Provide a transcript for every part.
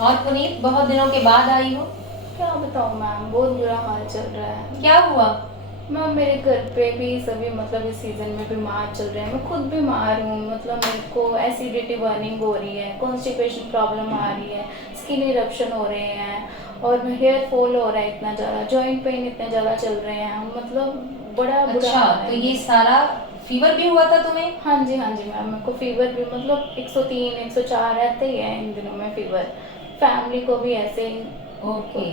और पुनीत, बहुत दिनों के बाद आई हो। क्या बताऊँ मैम, बहुत बुरा हाल चल रहा है। क्या हुआ? मैम मेरे घर पे भी सभी मतलब इस सीज़न में बीमार चल रहे हैं। मैं खुद बीमार हूँ। मतलब मेरे को एसिडिटी बर्निंग हो रही है, कॉन्स्टिपेशन प्रॉब्लम आ रही है, स्किन इरप्शन हो रहे हैं और हेयर फॉल हो रहा है इतना ज़्यादा, जॉइंट पेन इतने ज़्यादा चल रहे हैं। मतलब बड़ा बुरा अच्छा, हाल तो है। ये सारा फीवर भी हुआ था तुम्हें? हाँ जी, हाँ जी मैम, मेरे को फ़ीवर भी मतलब 103 104 रहते ही है इन दिनों में फ़ीवर। फैमिली को भी ऐसे ही। ओके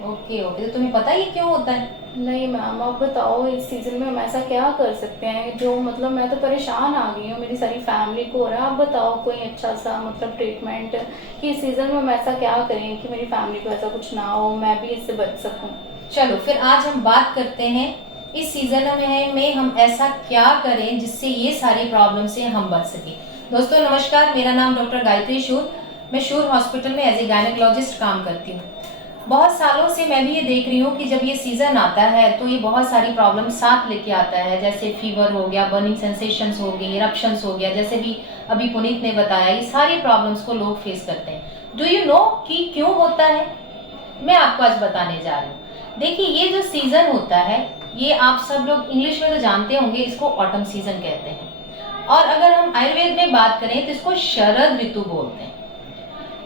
ओके ओके, तो तुम्हें पता है ये क्यों होता है? नहीं मैम, आप बताओ इस सीज़न में हम ऐसा क्या कर सकते हैं जो मतलब मैं तो परेशान आ गई हूँ, मेरी सारी फैमिली को हो रहा है। आप बताओ कोई अच्छा सा मतलब ट्रीटमेंट कि इस सीज़न में हम ऐसा क्या करें कि मेरी फैमिली को ऐसा कुछ ना हो, मैं भी इससे बच सकूँ। चलो फिर आज हम बात करते हैं इस सीजन में हम ऐसा क्या करें जिससे ये सारी प्रॉब्लम से हम बच सके। दोस्तों नमस्कार, मेरा नाम डॉक्टर गायत्री शूर। मैं शूर हॉस्पिटल में एज ए गायनेकोलॉजिस्ट काम करती हूँ। बहुत सालों से मैं भी ये देख रही हूँ कि जब ये सीजन आता है तो ये बहुत सारी प्रॉब्लम साथ लेके आता है, जैसे फीवर हो गया, बर्निंग सेंसेशंस हो गई, इरप्शंस हो गया, जैसे भी अभी पुनीत ने बताया, ये सारी प्रॉब्लम्स को लोग फेस करते हैं। डू यू नो कि क्यों होता है? मैं आपको आज बताने जा रही हूँ। देखिए, ये जो सीजन होता है, ये आप सब लोग इंग्लिश में तो जानते होंगे, इसको ऑटम सीजन कहते हैं। और अगर हम आयुर्वेद में बात करें तो इसको शरद ऋतु बोलते हैं।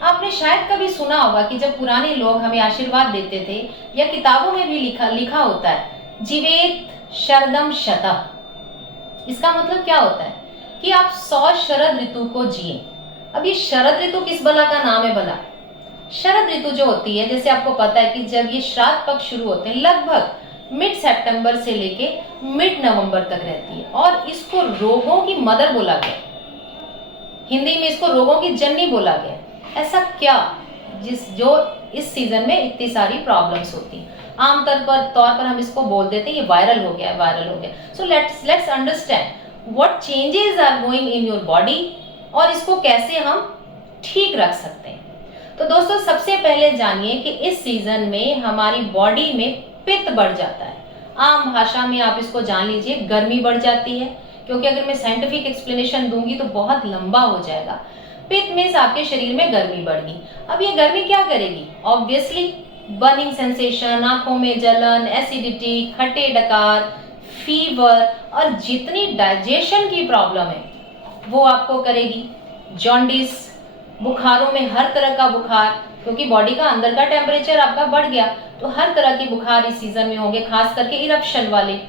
आपने शायद कभी सुना होगा कि जब पुराने लोग हमें आशीर्वाद देते थे, या किताबों में भी लिखा होता है, जीवेत शरदम शतः। इसका मतलब क्या होता है कि आप 100 शरद ऋतु को जिए। अब ये शरद ऋतु किस बला का नाम है भला? शरद ऋतु जो होती है, जैसे आपको पता है कि जब ये श्राद्ध पक्ष शुरू होते हैं, लगभग मिड सितंबर से लेके मिड नवंबर तक रहती है, और इसको रोगों की मदर बोला गया। हिंदी में इसको रोगों की जननी बोला गया। ऐसा क्या जो इस सीजन में इतनी सारी प्रॉब्लम्स होती हैं? आमतौर पर हम इसको बोल देते हैं ये वायरल हो गया, वायरल हो गया। So let's understand what changes are going in your body, और इसको कैसे हम ठीक रख सकते हैं। तो दोस्तों सबसे पहले जानिए कि इस सीजन में हमारी बॉडी में पित्त बढ़ जाता है। आम भाषा में आप इसको जान लीजिए, गर्मी बढ़ जाती है, क्योंकि अगर मैं साइंटिफिक एक्सप्लेनेशन दूंगी तो बहुत लंबा हो जाएगा। पित्त मीन्स आपके शरीर में गर्मी बढ़ गई। अब ये गर्मी क्या करेगी? ऑब्वियसली बर्निंग सेंसेशन, आंखों में जलन, एसिडिटी, खट्टे डकार, फीवर, और जितनी डाइजेशन की प्रॉब्लम है वो आपको करेगी। जॉन्डिस, बुखारों में हर तरह का बुखार, क्योंकि बॉडी का अंदर का टेम्परेचर आपका बढ़ गया, तो हर तरह के बुखार इस सीजन में होंगे, खास करके इरप्शन वाले।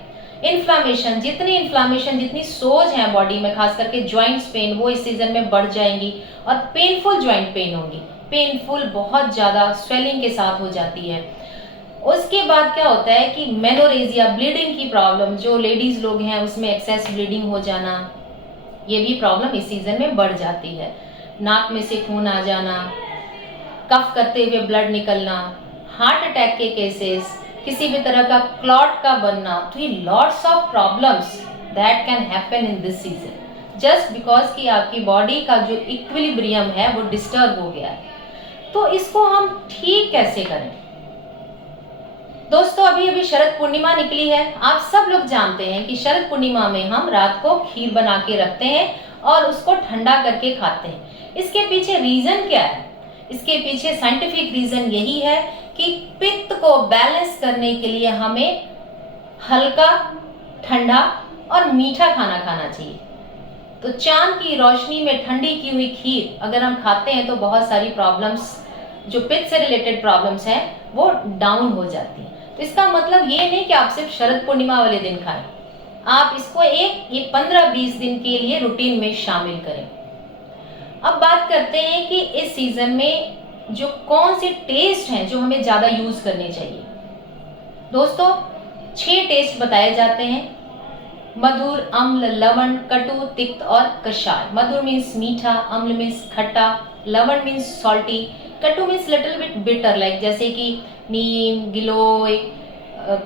इन्फ्लामेशन, जितनी सोज है बॉडी में, खास करके ज्वाइंट्स पेन, वो इस सीजन में बढ़ जाएंगी। और पेनफुल ज्वाइंट पेन होगी, पेनफुल बहुत ज्यादा स्वेलिंग के साथ हो जाती है। उसके बाद क्या होता है कि मेनोरेजिया, ब्लीडिंग की प्रॉब्लम, जो लेडीज लोग हैं उसमें एक्सेस ब्लीडिंग हो जाना, ये भी प्रॉब्लम इस सीजन में बढ़ जाती है। नाक में से खून आ जाना, कफ करते हुए ब्लड निकलना, हार्ट अटैक के केसेस, किसी भी तरह का क्लॉट का बनना, तो ये lots of problems that can happen in this season, just because कि आपकी बॉडी का जो इक्विलिब्रियम है वो डिस्टर्ब हो गया है। तो इसको हम ठीक कैसे करें? दोस्तों अभी अभी शरद पूर्णिमा निकली है। आप सब लोग जानते हैं कि शरद पूर्णिमा में हम रात को खीर बना के रखते हैं और उसको ठंडा करके खाते हैं। इसके पीछे रीजन क्या है? इसके पीछे साइंटिफिक रीजन यही है कि पित्त को बैलेंस करने के लिए हमें हल्का, ठंडा और मीठा खाना खाना चाहिए। तो चांद की रोशनी में ठंडी की हुई खीर अगर हम खाते हैं तो बहुत सारी प्रॉब्लम्स, जो पित्त से रिलेटेड प्रॉब्लम्स हैं, वो डाउन हो जाती हैं। तो इसका मतलब ये नहीं कि आप सिर्फ शरद पूर्णिमा वाले दिन खाएं, आप इसको एक 15-20 दिन के लिए रूटीन में शामिल करें। अब बात करते हैं कि इस सीजन में जो कौन से टेस्ट हैं जो हमें ज्यादा यूज करने चाहिए। दोस्तों 6 टेस्ट बताए जाते हैं: मधुर, अम्ल, लवण, कटु, तिक्त और कषाय। मधुर मीन्स मीठा, अम्ल मीन्स खट्टा, लवण मीन्स सॉल्टी, कटु means little bit bitter, like जैसे कि नीम, गिलोय,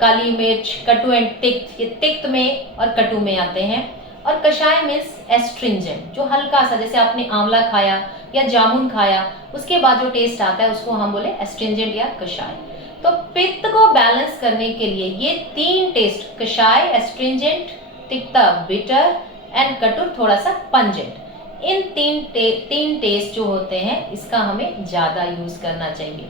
काली मिर्च। कटु एंड तिक्त, ये तिक्त में और कटु में आते हैं। और कषाय मीन्स एस्ट्रिंजेंट, जो हल्का सा, जैसे आपने आंवला खाया या जामुन खाया, उसके बाद जो टेस्ट आता है उसको हम बोले एस्ट्रिंजेंट या कषाय। तो पित्त को बैलेंस करने के लिए ये 3 टेस्ट, कषाय एस्ट्रिंजेंट, तिक्ता बिटर एंड कटु थोड़ा सा पंजेंट, इन तीन टेस्ट जो होते हैं इसका हमें ज़्यादा यूज़ करना चाहिए।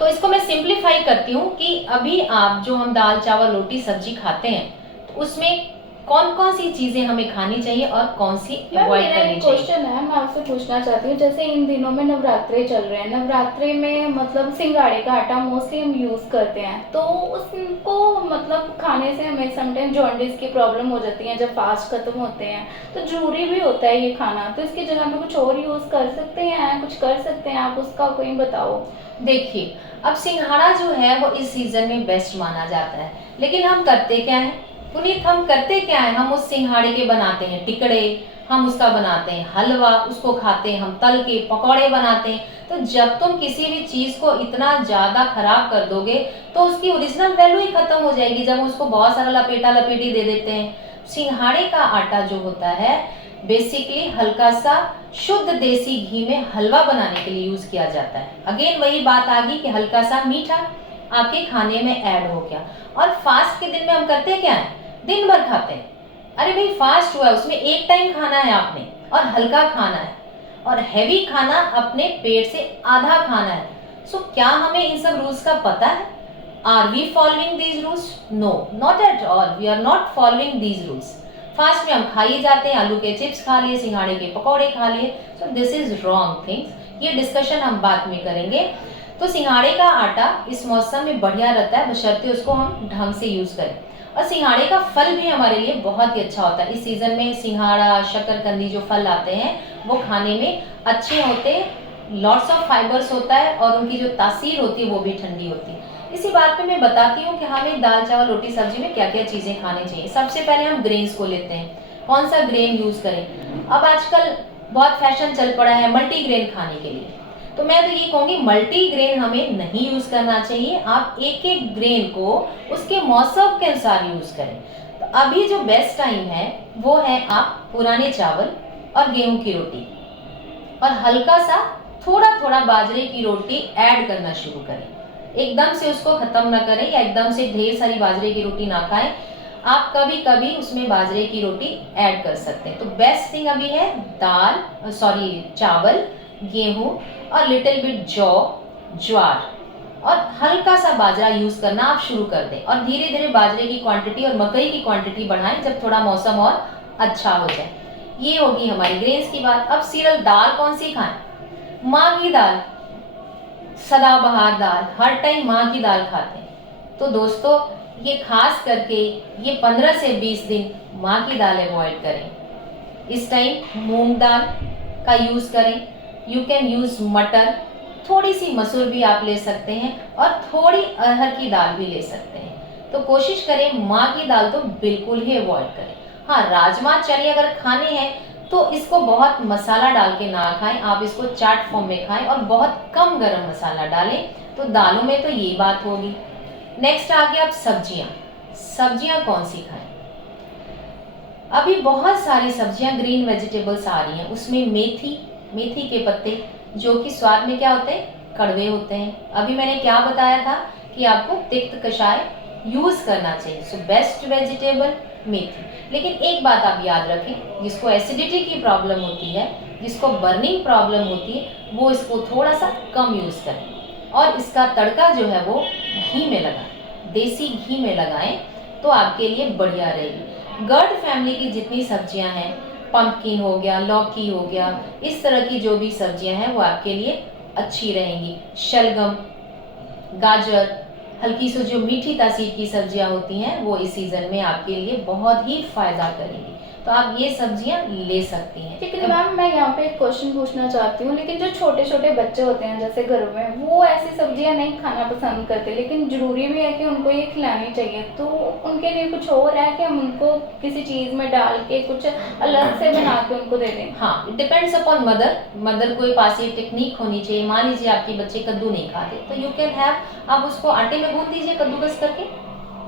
तो इसको मैं सिंप्लीफाई करती हूँ कि अभी आप जो हम दाल चावल रोटी सब्जी खाते हैं तो उसमें कौन कौन सी चीजें हमें खानी चाहिए और कौन सी अवॉइड मेरा करनी एक चाहिए। क्वेश्चन है, मैं आपसे पूछना चाहती हूँ, जैसे इन दिनों में नवरात्रे चल रहे हैं, नवरात्रे में मतलब सिंगाड़े का आटा मोस्टली हम यूज करते हैं, तो उसको मतलब खाने से हमें समटाइम जॉन्डिस की प्रॉब्लम हो जाती है जब फास्ट खत्म होते हैं, तो जरूरी भी होता है ये खाना, तो इसकी जगह पे कुछ और यूज कर सकते हैं, कुछ कर सकते हैं आप, उसका कोई बताओ। देखिए, अब सिंघाड़ा जो है वो इस सीजन में बेस्ट माना जाता है, लेकिन हम करते क्या है पुनीत, हम करते क्या है, हम उस सिंघाड़े के बनाते हैं टिकड़े, हम उसका बनाते हैं हलवा, उसको खाते हैं, हम तल के पकौड़े बनाते हैं। तो जब तुम किसी भी चीज को इतना ज्यादा खराब कर दोगे तो उसकी ओरिजिनल वैल्यू ही खत्म हो जाएगी, जब उसको बहुत सारा लपेटा लपेटी दे देते हैं। सिंघाड़े का आटा जो होता है बेसिकली हल्का सा शुद्ध देसी घी में हलवा बनाने के लिए यूज किया जाता है। अगेन वही बात आ गई कि हल्का सा मीठा आपके खाने में ऐड हो गया। और फास्ट के दिन में हम करते क्या है, दिन भर खाते हैं। अरे भाई फास्ट हुआ है, उसमें एक टाइम खाना है आपने और हल्का खाना है, और हैवी खाना अपने पेट से आधा खाना है। सो क्या हमें इन सब रूल्स का पता है? Are we following these rules? No, not at all, we are not following these rules. Fast में हम खा ही जाते हैं, आलू के चिप्स खा लिए, सिंघाड़े के पकौड़े खा लिए। So this is wrong things. ये डिस्कशन हम बाद में करेंगे। तो सिंघाड़े का आटा इस मौसम में बढ़िया रहता है, बशर्ते उसको हम ढंग से यूज करें। और सिंघाड़े का फल भी हमारे लिए बहुत ही अच्छा होता है। इस सीजन में सिंघाड़ा, शकरकंदी जो फल आते हैं वो खाने में अच्छे होते हैं, लॉट्स ऑफ फाइबर्स होता है और उनकी जो तासीर होती है वो भी ठंडी होती है। इसी बात पे मैं बताती हूँ कि हमें दाल चावल रोटी सब्जी में क्या क्या चीजें खानी चाहिए। सबसे पहले हम ग्रेन्स को लेते हैं, कौन सा ग्रेन यूज करें। अब आजकल बहुत फैशन चल पड़ा है मल्टीग्रेन खाने के लिए, तो मैं तो ये कहूंगी मल्टीग्रेन हमें नहीं यूज करना चाहिए। आप एक एक ग्रेन को उसके मौसम के अनुसार यूज करें। तो अभी जो बेस्ट टाइम है वो है आप पुराने चावल और गेहूं की रोटी और हल्का सा थोड़ा थोड़ा बाजरे की रोटी ऐड करना शुरू करें। एकदम से उसको खत्म ना करें या एकदम से ढेर सारी बाजरे की रोटी ना खाएं। आप कभी कभी उसमें बाजरे की रोटी ऐड कर सकते हैं। तो बेस्ट थिंग अभी है चावल, गेहूं और लिटिल बिट जौ, ज्वार और हल्का सा बाजरा यूज करना आप शुरू कर दें, और धीरे धीरे बाजरे की क्वांटिटी और मकई की क्वांटिटी बढ़ाएं जब थोड़ा मौसम और अच्छा हो जाए। ये होगी हमारी ग्रेन्स की बात। अब सीरियल दाल कौन सी खाएं? माँ की दाल, सदाबहार दाल, हर टाइम माँ की दाल खाते हैं। तो दोस्तों ये खास करके ये 15 से 20 दिन माँ की दाल अवॉइड करें। इस टाइम मूंग दाल का यूज करें। यू कैन यूज मटर, थोड़ी सी मसूर भी आप ले सकते हैं और थोड़ी अरहर की दाल भी ले सकते हैं। तो कोशिश करें माँ की दाल तो बिल्कुल ही अवॉइड करें। हाँ, राजमा चने अगर खाने हैं तो इसको बहुत मसाला डाल के ना खाएं, आप इसको चाट फॉर्म में खाएं और बहुत कम गरम मसाला डालें। तो दालों में तो ये बात होगी। नेक्स्ट आ गया अब सब्जियां कौन सी खाएं? अभी बहुत सारी सब्जियां ग्रीन वेजिटेबल्स आ रही हैं, उसमें मेथी के पत्ते जो कि स्वाद में क्या होते हैं, कड़वे होते हैं। अभी मैंने क्या बताया था कि आपको तिक्त कषाय यूज करना चाहिए। सो बेस्ट वेजिटेबल मेथी। लेकिन एक बात आप याद रखें, जिसको एसिडिटी की प्रॉब्लम होती है, जिसको बर्निंग प्रॉब्लम होती है, वो इसको थोड़ा सा कम यूज करें और इसका तड़का जो है वो घी में लगाएं, देसी घी में लगाएं तो आपके लिए बढ़िया रहेगी। गर्ड फैमिली की जितनी सब्जियां हैं, पंपकिन हो गया, लौकी हो गया, इस तरह की जो भी सब्जियां हैं वो आपके लिए अच्छी रहेंगी। शलगम, गाजर, हल्की सी जो मीठी तासीर की सब्जियां होती हैं वो इस सीजन में आपके लिए बहुत ही फायदा करेंगी। तो आप ये सब्जियां ले सकती हैं। लेकिन मैम मैं यहाँ पे एक क्वेश्चन पूछना चाहती हूँ, लेकिन जो छोटे छोटे बच्चे होते हैं जैसे घर में, वो ऐसी सब्जियाँ नहीं खाना पसंद करते, लेकिन जरूरी भी है कि उनको ये खिलानी चाहिए, तो उनके लिए कुछ और है कि हम उनको किसी चीज़ में डाल के कुछ अलग से बना के उनको दे दें? हाँ, इट डिपेंड्स अपॉन मदर को पास ये टेक्निक होनी चाहिए। मान लीजिए आपके बच्चे कद्दू नहीं खाते तो यू कैन हैव, आप उसको आटे में गूंद दीजिए, कद्दूकस करके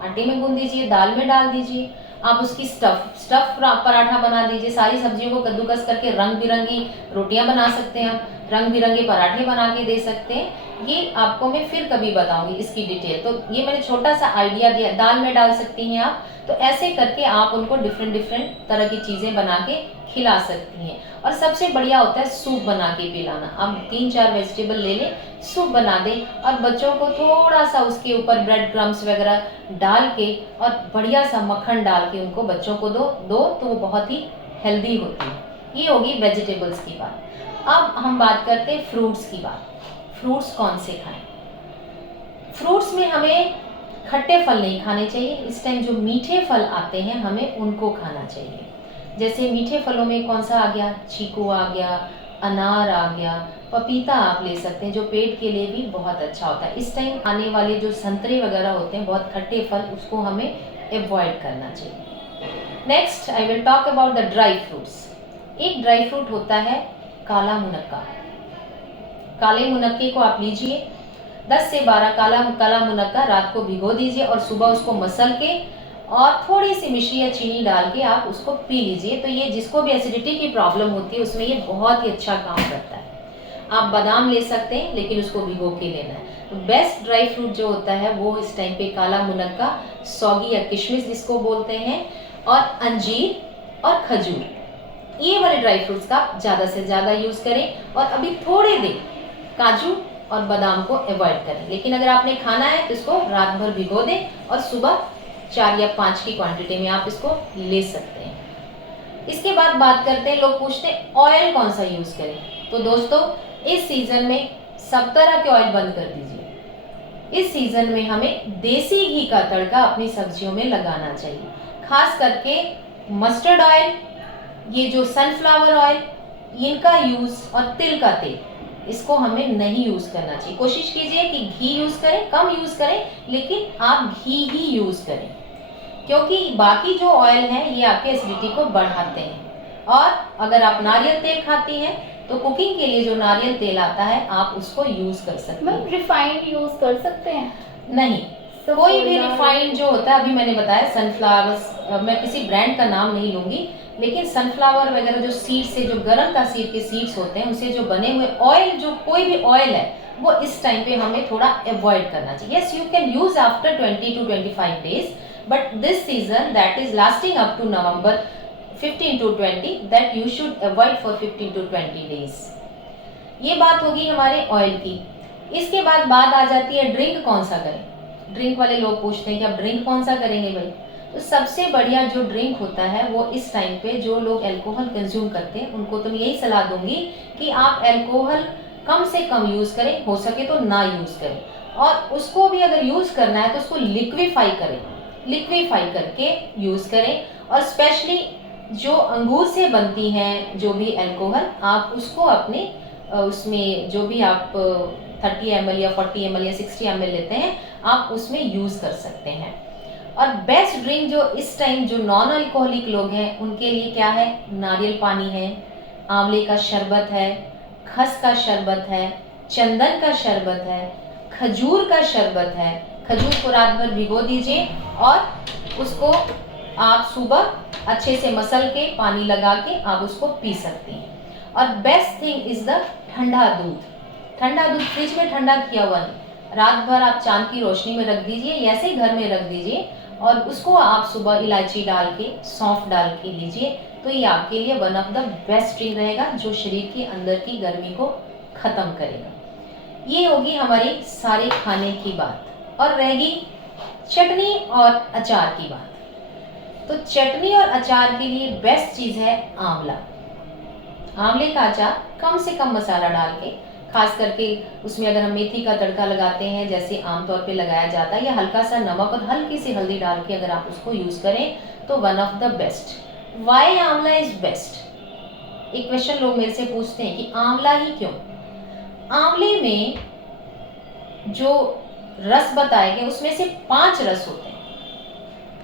आटे में गूंद दीजिए, दाल में डाल दीजिए, आप उसकी स्टफ पराठा बना दीजिए। सारी सब्जियों को कद्दूकस करके रंग बिरंगी रोटियां बना सकते हैं। रंग बिरंगे पराठे बना के दे सकते हैं। ये आपको मैं फिर कभी बताऊंगी इसकी डिटेल। तो ये मैंने छोटा सा आइडिया दिया। दाल में डाल सकती हैं आप। तो ऐसे करके आप उनको डिफरेंट डिफरेंट तरह की चीज़ें बना के खिला सकती हैं। और सबसे बढ़िया होता है सूप बना के पिलाना। आप 3-4 वेजिटेबल ले लें, सूप बना दें और बच्चों को थोड़ा सा उसके ऊपर ब्रेड क्रम्स वगैरह डाल के और बढ़िया सा मक्खन डाल के उनको बच्चों को दो तो वो बहुत ही हेल्दी होती है। ये होगी वेजिटेबल्स की बात। अब हम बात करते हैं फ्रूट्स की बात। फ्रूट्स कौन से खाएं? फ्रूट्स में हमें खट्टे फल नहीं खाने चाहिए। इस टाइम जो मीठे फल आते हैं हमें उनको खाना चाहिए। जैसे मीठे फलों में कौन सा आ गया? चीकू आ गया, अनार आ गया, पपीता आप ले सकते हैं जो पेट के लिए भी बहुत अच्छा होता है। इस टाइम आने वाले जो संतरे वगैरह होते हैं बहुत खट्टे फल, उसको हमें अवॉइड करना चाहिए। Next I will talk about the dry fruits. एक ड्राई फ्रूट होता है काला मुनक्का। काले मुनक्के को आप लीजिए, 10 से 12 काला मुनक्का रात को भिगो दीजिए और सुबह उसको मसल के और थोड़ी सी मिश्री या चीनी डाल के आप उसको पी लीजिए। तो ये जिसको भी एसिडिटी की प्रॉब्लम होती है उसमें ये बहुत ही अच्छा काम करता है। आप बादाम ले सकते हैं लेकिन उसको भिगो के लेना है। तो बेस्ट ड्राई फ्रूट जो होता है वो इस टाइम पे काला मुनक्का, सौगी या किशमिश जिसको बोलते हैं, और अंजीर और खजूर। ये वाले ड्राई फ्रूट्स का ज़्यादा से ज़्यादा यूज़ करें। और अभी थोड़े दिन काजू और बादाम को अवॉइड करें। लेकिन अगर आपने खाना है तो इसको रात भर भिगो दें और सुबह 4 या 5 की क्वांटिटी में आप इसको ले सकते हैं। इसके बाद बात करते हैं, लोग पूछते हैं ऑयल कौन सा यूज़ करें। तो दोस्तों इस सीज़न में सब तरह के ऑयल बंद कर दीजिए। इस सीज़न में हमें देसी घी का तड़का अपनी सब्जियों में लगाना चाहिए। खास करके मस्टर्ड ऑयल, ये जो सनफ्लावर ऑयल, इनका यूज़ और तिल का तेल, इसको हमें नहीं यूज़ करना चाहिए। कोशिश कीजिए कि घी यूज़ करें, कम यूज़ करें, लेकिन आप घी ही यूज़ करें, क्योंकि बाकी जो ऑयल हैं ये आपके एसिडिटी को बढ़ाते हैं। और अगर आप नारियल तेल खाती हैं तो कुकिंग के लिए जो नारियल तेल आता है आप उसको यूज़ कर सकते हैं। मैम रिफाइंड यूज कर सकते हैं? नहीं, कोई भी रिफाइंड जो होता है, अभी मैंने बताया सनफ्लावर, मैं किसी ब्रांड का नाम नहीं लूंगी, लेकिन सनफ्लावर वगैरह जो सीड से, जो गर्म तासीर के सीड्स होते हैं, उनसे जो बने हुए ऑयल, जो कोई भी ऑयल है वो इस टाइम पे हमें थोड़ा अवॉइड करना चाहिए। Yes, you can use after 20 to 25 days, but this season that is lasting up to November 15 to 20, that you should avoid for 15 to 20 days। ये बात होगी हमारे ऑयल की। इसके बाद बात आ जाती है ड्रिंक कौन सा करें। ड्रिंक वाले लोग पूछते हैं कि अब ड्रिंक कौन सा करेंगे भाई। तो सबसे बढ़िया जो ड्रिंक होता है वो इस टाइम पे जो लोग अल्कोहल कंज्यूम करते हैं उनको तो मैं यही सलाह दूंगी कि आप अल्कोहल कम से कम यूज़ करें, हो सके तो ना यूज़ करें। और उसको भी अगर यूज़ करना है तो उसको लिक्विफाई करें, लिक्विफाई करके यूज़ करें। और स्पेशली जो अंगूर से बनती हैं जो भी अल्कोहल, आप उसको अपने उसमें जो भी आप 30 ml या 40 ml या 60 ml लेते हैं आप उसमें यूज़ कर सकते हैं। और बेस्ट ड्रिंक जो इस टाइम जो नॉन अल्कोहलिक लोग हैं उनके लिए क्या है? नारियल पानी है, आंवले का शरबत है, खस का शरबत है, चंदन का शरबत है, खजूर का शरबत है। खजूर को रात भर भिगो दीजिए और उसको आप सुबह अच्छे से मसल के पानी लगा के आप उसको पी सकते हैं। और बेस्ट थिंग इज द ठंडा दूध। ठंडा दूध फ्रिज में ठंडा किया हुआ नहीं, रात भर आप चांद की रोशनी में रख दीजिए, ऐसे ही घर में रख दीजिए और उसको आप सुबह इलायची डाल के, सौंफ डाल के लीजिए। तो ये आपके लिए one of the best drink रहेगा जो शरीर के अंदर की गर्मी को ख़त्म करेगा। ये होगी हमारी सारे खाने की बात। और रहेगी चटनी और अचार की बात। तो चटनी और अचार के लिए बेस्ट चीज़ है आंवला। आंवले का अचार कम से कम मसाला डाल के, खास करके उसमें अगर हम मेथी का तड़का लगाते हैं जैसे आमतौर पे लगाया जाता है, या हल्का सा नमक और हल्की सी हल्दी डाल के अगर आप उसको यूज़ करें तो one of the best. Why amla is best? एक क्वेश्चन लोग मेरे से पूछते हैं कि आंवला ही क्यों? आंवले में जो रस बताए गए उसमें से 5 रस होते हैं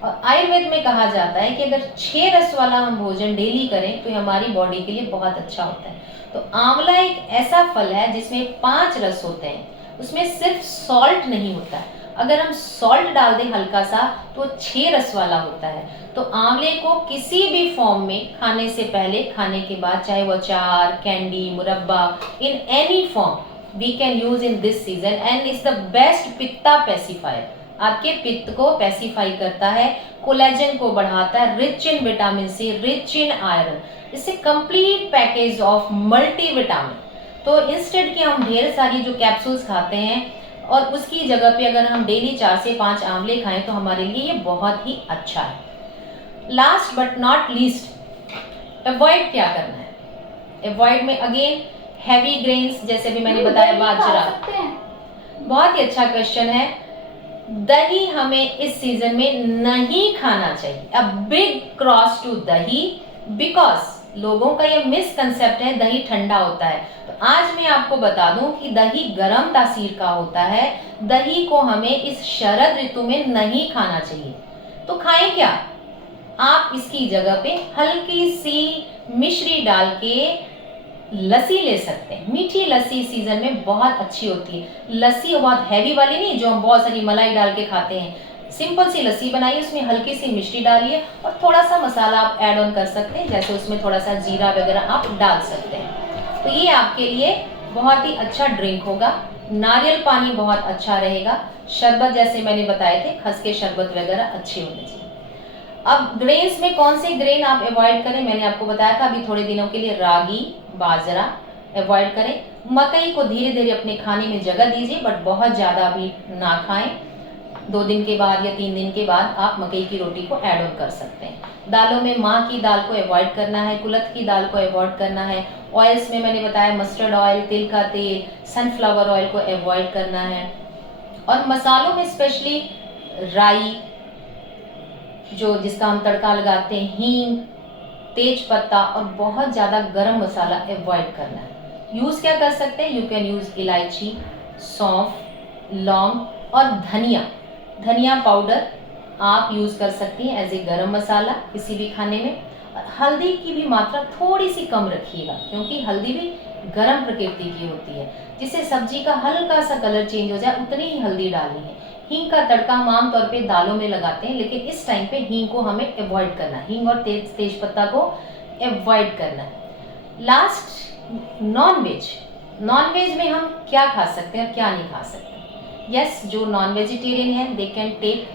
और आयुर्वेद में कहा जाता है कि अगर 6 रस वाला हम भोजन डेली करें तो हमारी बॉडी के लिए बहुत अच्छा होता है। तो आंवला एक ऐसा फल है जिसमें 5 रस होते हैं, उसमें सिर्फ सॉल्ट नहीं होता है। अगर हम सॉल्ट डाल दें हल्का सा तो 6 रस वाला होता है। तो आंवले को किसी भी फॉर्म में खाने से पहले, खाने के बाद, चाहे वो achar, candy, murabba, in any form we can use in this season and is the best pitta pacifier. आपके पित्त को पैसिफाई करता है, कोलेजन को बढ़ाता है, rich in vitamin C, rich in iron. इससे complete package of multivitamin. तो इंस्टेड कि हम ढेर सारी जो कैप्सूल्स खाते हैं और उसकी जगह पे अगर हम डेली 4 से 5 आंवले खाएं तो हमारे लिए ये बहुत ही अच्छा है। Last but not least, avoid क्या करना है? अवॉइड में अगेन हैवी ग्रेन्स, जैसे भी मैंने बताया, बाजरा। बहुत ही अच्छा क्वेश्चन है। दही हमें इस सीजन में नहीं खाना चाहिए। अ बिग क्रॉस टू दही, बिकॉज लोगों का ये मिसकंसेप्ट है दही ठंडा होता है। तो आज मैं आपको बता दूं कि दही गर्म तासीर का होता है। दही को हमें इस शरद ऋतु में नहीं खाना चाहिए। तो खाएं क्या? आप इसकी जगह पे हल्की सी मिश्री डाल के लस्सी ले सकते हैं। मीठी लस्सी सीजन में बहुत अच्छी होती है। लस्सी बहुत हैवी वाली नहीं, जो हम बहुत सारी मलाई डाल के खाते हैं। सिंपल सी लस्सी बनाइए, उसमें हल्की सी मिश्री डालिए और थोड़ा सा मसाला आप ऐड ऑन कर सकते हैं, जैसे उसमें थोड़ा सा जीरा वगैरह आप डाल सकते हैं। तो ये आपके लिए बहुत ही अच्छा ड्रिंक होगा। नारियल पानी बहुत अच्छा रहेगा। शरबत जैसे मैंने बताए थे, खस के शरबत वगैरह अच्छे होने चाहिए। अब ग्रेन्स में कौन से ग्रेन आप अवॉइड करें? मैंने आपको बताया था अभी थोड़े दिनों के लिए रागी, बाजरा अवॉइड करें। मकई को धीरे धीरे अपने खाने में जगह दीजिए, बट बहुत ज़्यादा अभी ना खाएं। 2 दिन के बाद या 3 दिन के बाद आप मकई की रोटी को ऐड ऑन कर सकते हैं। दालों में माह की दाल को अवॉइड करना है, कुलथ की दाल को अवॉइड करना है। ऑयल्स में मैंने बताया मस्टर्ड ऑयल, तिल का तेल, सनफ्लावर ऑयल को अवॉइड करना है। और मसालों में स्पेशली राई, जो जिसका हम तड़का लगाते हैं, हींग, तेज पत्ता और बहुत ज़्यादा गरम मसाला अवॉइड करना है। यूज़ क्या कर सकते हैं? यू कैन यूज़ इलायची, सौंफ, लौंग और धनिया। धनिया पाउडर आप यूज़ कर सकती हैं एज ए गरम मसाला किसी भी खाने में। हल्दी की भी मात्रा थोड़ी सी कम रखिएगा, क्योंकि हल्दी भी गरम प्रकृति की होती है। जिससे सब्जी का हल्का सा कलर चेंज हो जाए, उतनी ही हल्दी डालनी है। हींग का तड़का हम आमतौर पे दालों में लगाते हैं, लेकिन इस टाइम पे हींग को हमें अवॉइड करना है। हींग और तेज पत्ता को अवॉइड करना है। Last, nonveg. नॉनवेज में हम क्या खा सकते हैं और क्या नहीं खा सकते? यस, जो नॉन वेजिटेरियन है they can take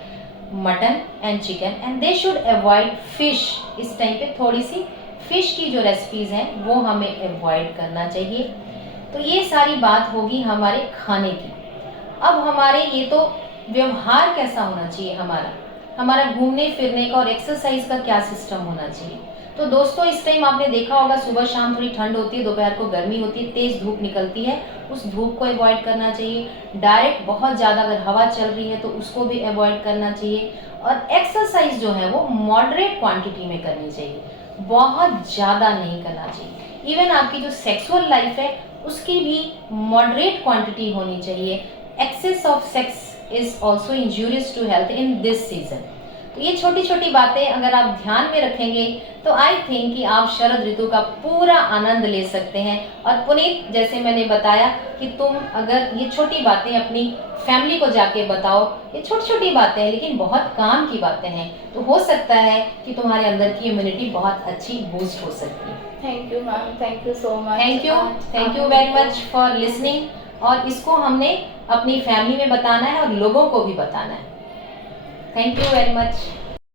mutton and chicken and they should avoid fish. इस टाइम पे थोड़ी सी फिश की जो रेसिपीज हैं वो हमें अवॉइड करना चाहिए। तो ये सारी बात होगी हमारे खाने की। अब हमारे ये तो व्यवहार कैसा होना चाहिए, हमारा घूमने फिरने का और एक्सरसाइज का क्या सिस्टम होना चाहिए। तो दोस्तों, इस टाइम आपने देखा होगा सुबह शाम थोड़ी ठंड होती है, दोपहर को गर्मी होती है, तेज धूप निकलती है। उस धूप को अवॉइड करना चाहिए। डायरेक्ट बहुत ज़्यादा अगर हवा चल रही है तो उसको भी अवॉइड करना चाहिए। और एक्सरसाइज जो है वो मॉडरेट क्वांटिटी में करनी चाहिए, बहुत ज़्यादा नहीं करना चाहिए। इवन आपकी जो सेक्सुअल लाइफ है उसकी भी मॉडरेट क्वांटिटी होनी चाहिए। Excess of sex is also injurious to health in this season. तो ये छोटी छोटी बातें अगर आप ध्यान में रखेंगे तो आई थिंक कि आप शरद ऋतु का पूरा आनंद ले सकते हैं। और पुनीत, जैसे मैंने बताया कि तुम अगर ये छोटी बातें अपनी फैमिली को जाके बताओ, ये छोटी छोटी बातें हैं लेकिन बहुत काम की बातें हैं, तो हो सकता है कि तुम्हारे अंदर की इम्यूनिटी बहुत अच्छी बूस्ट हो सकती है। Thank you ma'am, thank you so much. Thank you very much for listening. और इसको हमने अपनी फैमिली में बताना है और लोगों को भी बताना है। Thank you very much.